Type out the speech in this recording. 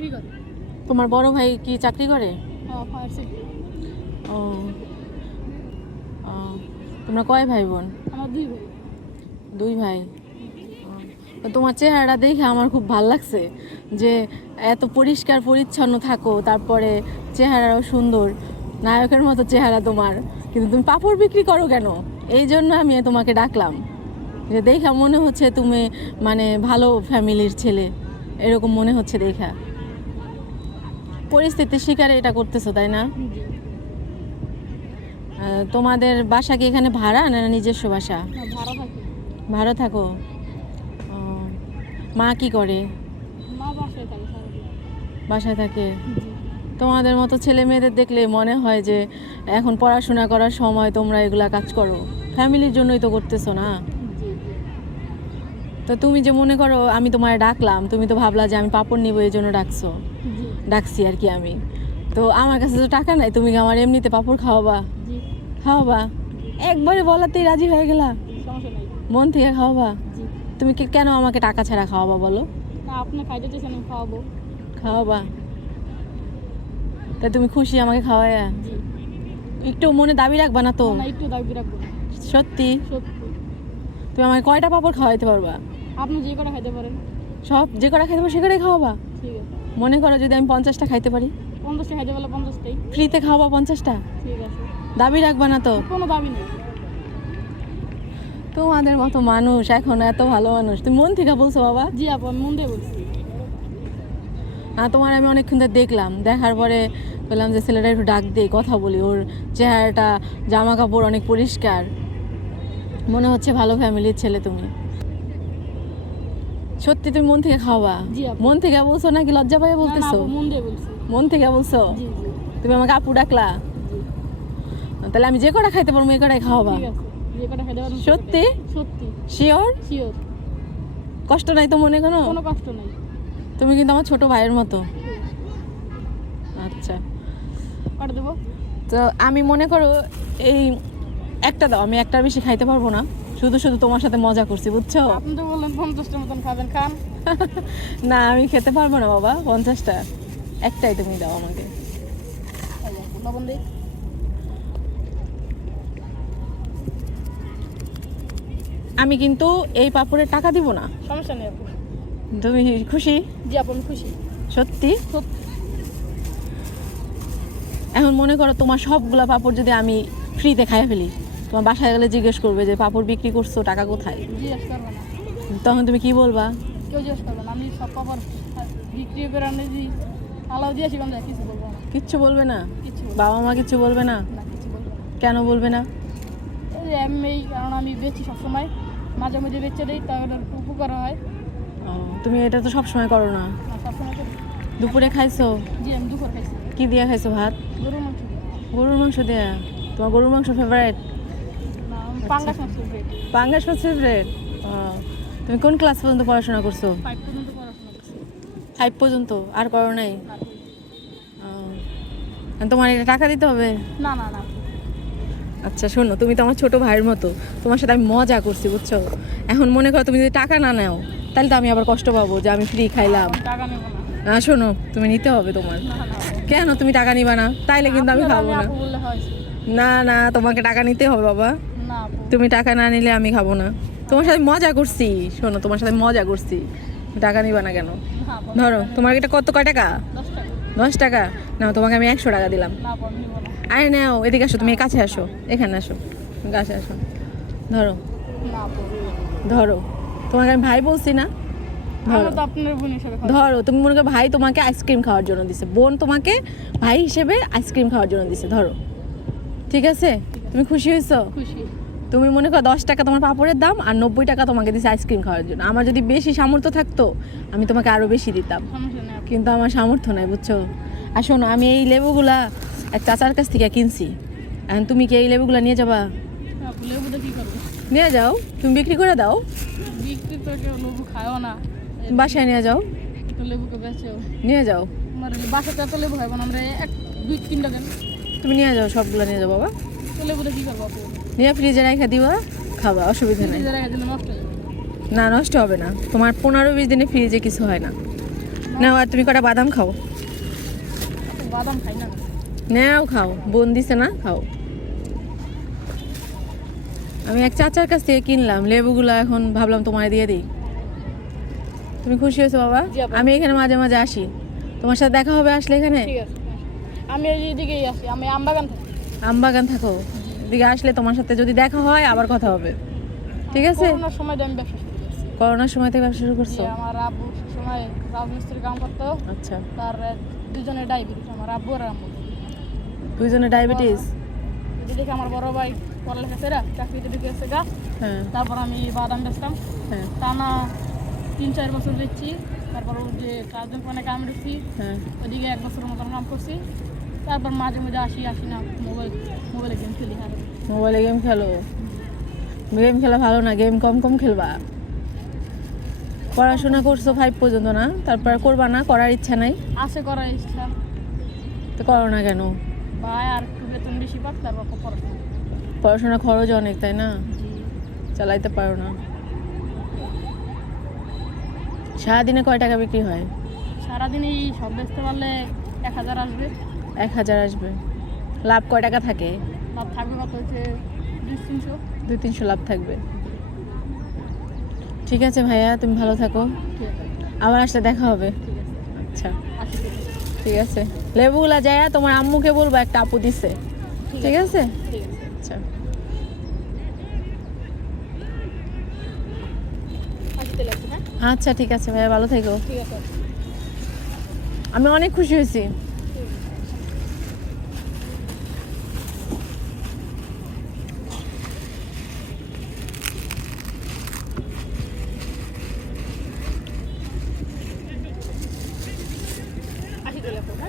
চাকরি করে। তোমার বড় ভাই কি চাকরি করে? Fire safety. ও ও, তোমরা কয় ভাই বোন? আমার 2 ভাই। 2 ভাই। তো তোমার চেহারাটা দেখে আমার খুব ভালো লাগছে যে এত পরিষ্কার পরিচ্ছন্ন থাকো, তারপরে চেহারাও সুন্দর, নায়কের মতো চেহারা তোমার, কিন্তু তুমি পাপড় বিক্রি করো কেন? এই জন্য আমি তোমাকে ডাকলাম, যে দেখা মনে হচ্ছে তুমি মানে ভালো ফ্যামিলির ছেলে, এরকম মনে হচ্ছে দেখা। পরিস্থিতির শিকারে এটা করতেছো, তাই না? তোমাদের বাসা কি এখানে ভাড়া না নিজস্ব বাসা? ভাড়া থাকি। ভাড়া থাকো। ও, মা কি করে? মা বাসায় থাকে সারাদিন। বাসায় থাকে। তোমাদের মতো ছেলে মেয়েদের দেখলে মনে হয় যে এখন পড়াশোনা করার সময় তোমরা এগুলা কাজ করো, ফ্যামিলির জন্যই তো করতেছো না। তো তুমি যে মনে করো আমি তোমায় ডাকলাম, তুমি তো ভাবলা যে আমি পাপড় নিবো এই জন্য ডাকছি আর কি। আমি তো আমার কাছে তো টাকা নাই, তুমি কি আমার এমনিতে পাপড় খাওয়াবা? খাওয়াবা? একবারে বলাতেই রাজি হয়ে গেলা? সমস্যা নাই। মন থেকে খাওয়াবা? তুমি কেন আমাকে টাকা ছাড়া খাওয়াবা বলো? না, আপনি খাইতে চাইছেন, আমি খাওয়াবো। খাওয়াবা? তা তুমি খুশি আমাকে খাওয়ায়া? একটু মনে দাবি রাখবা না তো? না, একটু দাবি রাখবো। সত্যি? সত্যি। তুমি আমাকে কয়টা পাপড় খাওয়াইতে পারবা? আপনি যে কটা খাইতে পারেন। সব যে কটা খাইতে পারো সে কটাই খাওয়াবা? ঠিক আছে। মনে করো যদি আমি 50টা খাইতে পারি? 50টা খাইতে পারলে 50টাই ফ্রিতে খাওয়াবা 50টা? ঠিক আছে। দাবি রাখবা না তো? কোনো দাবি নেই। তোমাদের মতো মানুষ এখন এত ভালো মানুষ, তুমি মন থেকে বলছো বাবা? জি আপু, আমি মন দিয়ে বলছি। তোমার আমি অনেকক্ষণ ধরে দেখলাম, দেখার পরে বললাম যে ছেলেটা একটু ডাক দিয়ে কথা বলি, ওর চেহারাটা, জামা কাপড় অনেক পরিষ্কার, মনে হচ্ছে ভালো ফ্যামিলির ছেলে তুমি। সত্যি তুমি মন থেকে খাওয়াবা? জি আপু। মন থেকে বলছো নাকি লজ্জা পাইয়া বলতেছো? না, মন দিয়ে বলছি। মন থেকে বলছো? জি জি। তুমি আমাকে আপু ডাকলা, তাহলে আমি যে কটা খাইতে পারবো এই কটাই খাওয়াবা? ঠিক আছে, যে কটা খাইতে পারবেন। সত্যি? সত্যি। শিওর? শিওর। কষ্ট নাই তো মনে? কোনো কষ্ট নাই। তুমি কিন্তু আমার ছোট ভাইয়ের মতো। আচ্ছা, কটা দেবো? তো আমি মনে করো এই একটা দাও, আমি একটার বেশি খাইতে পারবো না, শুধু শুধু তোমার সাথে মজা করছি, বুঝছো? আপনি তো বললেন 50টার মতন খাবেন, খান। না, আমি খেতে পারবো না বাবা 50টা, একটাই তুমি দাও আমাকে। লবণ দিই। আমি কিন্তু এই পাপড়ের টাকা দিব না। সমস্যা নেই আপু। তুমি খুশি? জি আপু, আমি খুশি। সত্যি? সত্যি। এখন মনে করো তোমার সবগুলা পাপড় যদি আমি ফ্রিতে খাইয়ে ফেলি, তোমার বাসায় গেলে জিজ্ঞেস করবে যে পাপড় বিক্রি করছো, টাকা কোথায়? জিজ্ঞেস করবে না। তখন তুমি কি বলবা? কেউ জিজ্ঞেস করবে না। আমি সব পাপড় বিক্রি করে আনি, আলাও দিয়েছি, কিছু বলবো না। কিচ্ছু বলবে না? কিছু বাবা মা কিচ্ছু বলবে না? না, কিছু বলবো না। কেন বলবে না? কারণ আমি বেচি সবসময়, মাঝে মাঝে বেচে দিই, তাহলে একটু উপকার হয়। তুমি এটা তো সবসময় করো না। সবসময় করি। দুপুরে খাইছো? জি, আমি দুপুর খাইছি। কি দিয়ে খাইছো ভাত? গরুর মাংস। গরুর মাংস দিয়ে? তোমার গরুর মাংস ফেভারিট? না, পাঙ্গাস মাছ ফেভারিট। পাঙ্গাস মাছ ফেভারিট? তুমি কোন ক্লাস পর্যন্ত পড়াশোনা করছো? 5 পর্যন্ত পড়াশোনা করছি। 5 পর্যন্ত? আর করো নাই? তোমার এটা টাকা দিতে হবে? না না না। আচ্ছা শোনো, তুমি তো আমার ছোট ভাইয়ের মতো, তোমার সাথে আমি মজা করছি, বুঝছো? এখন মনে করো তুমি যদি টাকা না নাও, তাহলে তো আমি আবার কষ্ট পাবো যে আমি ফ্রি খাইলাম। টাকা নেব না। না শোনো, তুমি নিতে হবে তোমার। কেন তুমি টাকা নিবা না? তাইলে কিন্তু আমি খাবো না। না না, তোমাকে টাকা নিতে হবে বাবা। তুমি টাকা না নিলে আমি খাবো না। তোমার সাথে মজা করছি, শোনো, তোমার সাথে মজা করছি, টাকা নিবা না কেন? ধরো, তোমার এটা কয় টাকা? 10 টাকা? না, তোমাকে আমি 100 টাকা দিলাম। আরে নাও, এদিকে আসো, তুমি কাছে আসো, এখানে আসো, কাছে আসো, ধরো ধরো, তোমাকে আমি ভাই বলছি না? ধরো, তুমি মনে করো ভাই তোমাকে আইসক্রিম খাওয়ার জন্য দিছে, বোন তোমাকে ভাই হিসেবে আইসক্রিম খাওয়ার জন্য দিছে, ধরো, ঠিক আছে? তুমি খুশি হয়েছো? তুমি মনে করো 10 টাকা তোমার পাপড়ের দাম, আর 90 টাকা তোমাকে দিছে আইসক্রিম খাওয়ার জন্য। আমার যদি বেশি সামর্থ্য থাকতো আমি তোমাকে আরো বেশি দিতাম, কিন্তু আমার সামর্থ্য নাই, বুঝছো? আর শোনো, আমি এই লেবুগুলা এক চাচার কাছ থেকে কিনছি, এখন তুমি কি এই লেবুগুলা নিয়ে যাবা? নিয়ে যাও, তুমি বিক্রি করে দাও। বিক্রি তো কেউ লেবু খায়ও না, বাসায় নিয়ে যাও, লেবুকে বেচেও নিয়ে যাও। বাসাতে তো লেবু খাইব না, আমরা 2-3টা দেন। তুমি নিয়ে যাও, সবগুলো নিয়ে যাও বাবা। লেবুটা কি করবো? নিয়ে ফ্রিজে রেখে দিবা, খাবা, অসুবিধা নেই। নষ্ট হয়ে যাবে। না, নষ্ট হবে না, তোমার 15-20 দিনে ফ্রিজে কিছু হয় না। নাও আর তুমি কটা বাদাম খাও। বাদাম খাই না। নাও খাও, বোন দিছে না, খাও। আমি এক চাচার কাছ থেকে কিনলাম লেবুগুলো, এখন ভাবলাম তোমায় দিয়ে দিই। তুমি খুশি হয়েছো বাবা? জি আপা। আমি এখানে মাঝে মাঝে আসি, তোমার সাথে দেখা হবে আসলে এখানে। ঠিক আছে, আমি এইদিকেই আসি, আমি আমবাগান থাকি। আমবাগান থাকো, এদিকে আসলে তোমার সাথে যদি দেখা হয় আবার কথা হবে, ঠিক আছে? করোনার সময় তো আমি ব্যবসা শুরু করছি। করোনার সময় থেকে ব্যবসা শুরু জি, করছো? আমার আব্বু সময় রাজমিস্ত্রি কাম করতো। আচ্ছা, তার দুজনে ডায়াবেটিস, আমার আব্বু আর আম্মু। দুইজনে ডায়াবেটিস? এদিকে আমার বড় ভাই পড়ালেখা সেরা চাকরিতে ঢুকেছে গা। হ্যাঁ তারপর আমি বাদাম বেচতাম, হ্যাঁ টানা 3-4 বছর বেচছি। তারপর ওই যে 4 দিন পরে কাম ঢুকছি, হ্যাঁ। ওইদিকে 1 বছরের মতন কাম করছি। তারপর মাঝে মাঝে আসি না, মোবাইলে গেম খেলি। আর মোবাইলে গেম খেলো? গেম খেলা ভালো না, গেম কম কম খেলবা। পড়াশোনা করছো 5 পর্যন্ত না, তারপর করবা না? করার ইচ্ছা নাই? আছে করার ইচ্ছা, তো করো না কেন? ভাই আর একটু বেতন বেশি পাক, তারপর পড়াশোনা। পড়াশোনা খরচ অনেক, তাই না? জি, চালাইতে পারো না। সারাদিনে কয় টাকা বিক্রি হয়? সারাদিনই সব বেচতে পারলে 1000 আসবে। 1000 আসবে। লাভ কয় টাকা থাকে? লাভ থাকবে কত হচ্ছে 200-300। 200-300 লাভ থাকবে। ঠিক আছে ভাইয়া, তুমি ভালো থাকো, ঠিক আছে, আবার আসলে দেখা হবে। ঠিক আছে, আচ্ছা আসি। ঠিক আছে, লেবুগুলা যায় তোমার আম্মুকে বলবো একটা আপু দিছে, ঠিক আছে? ঠিক আছে, আচ্ছা আসতে লাগছে না। আচ্ছা ঠিক আছে ভাইয়া, ভালো থেকো। ঠিক আছে। আমি অনেক খুশি হয়েছি। আসতে লাগছে না।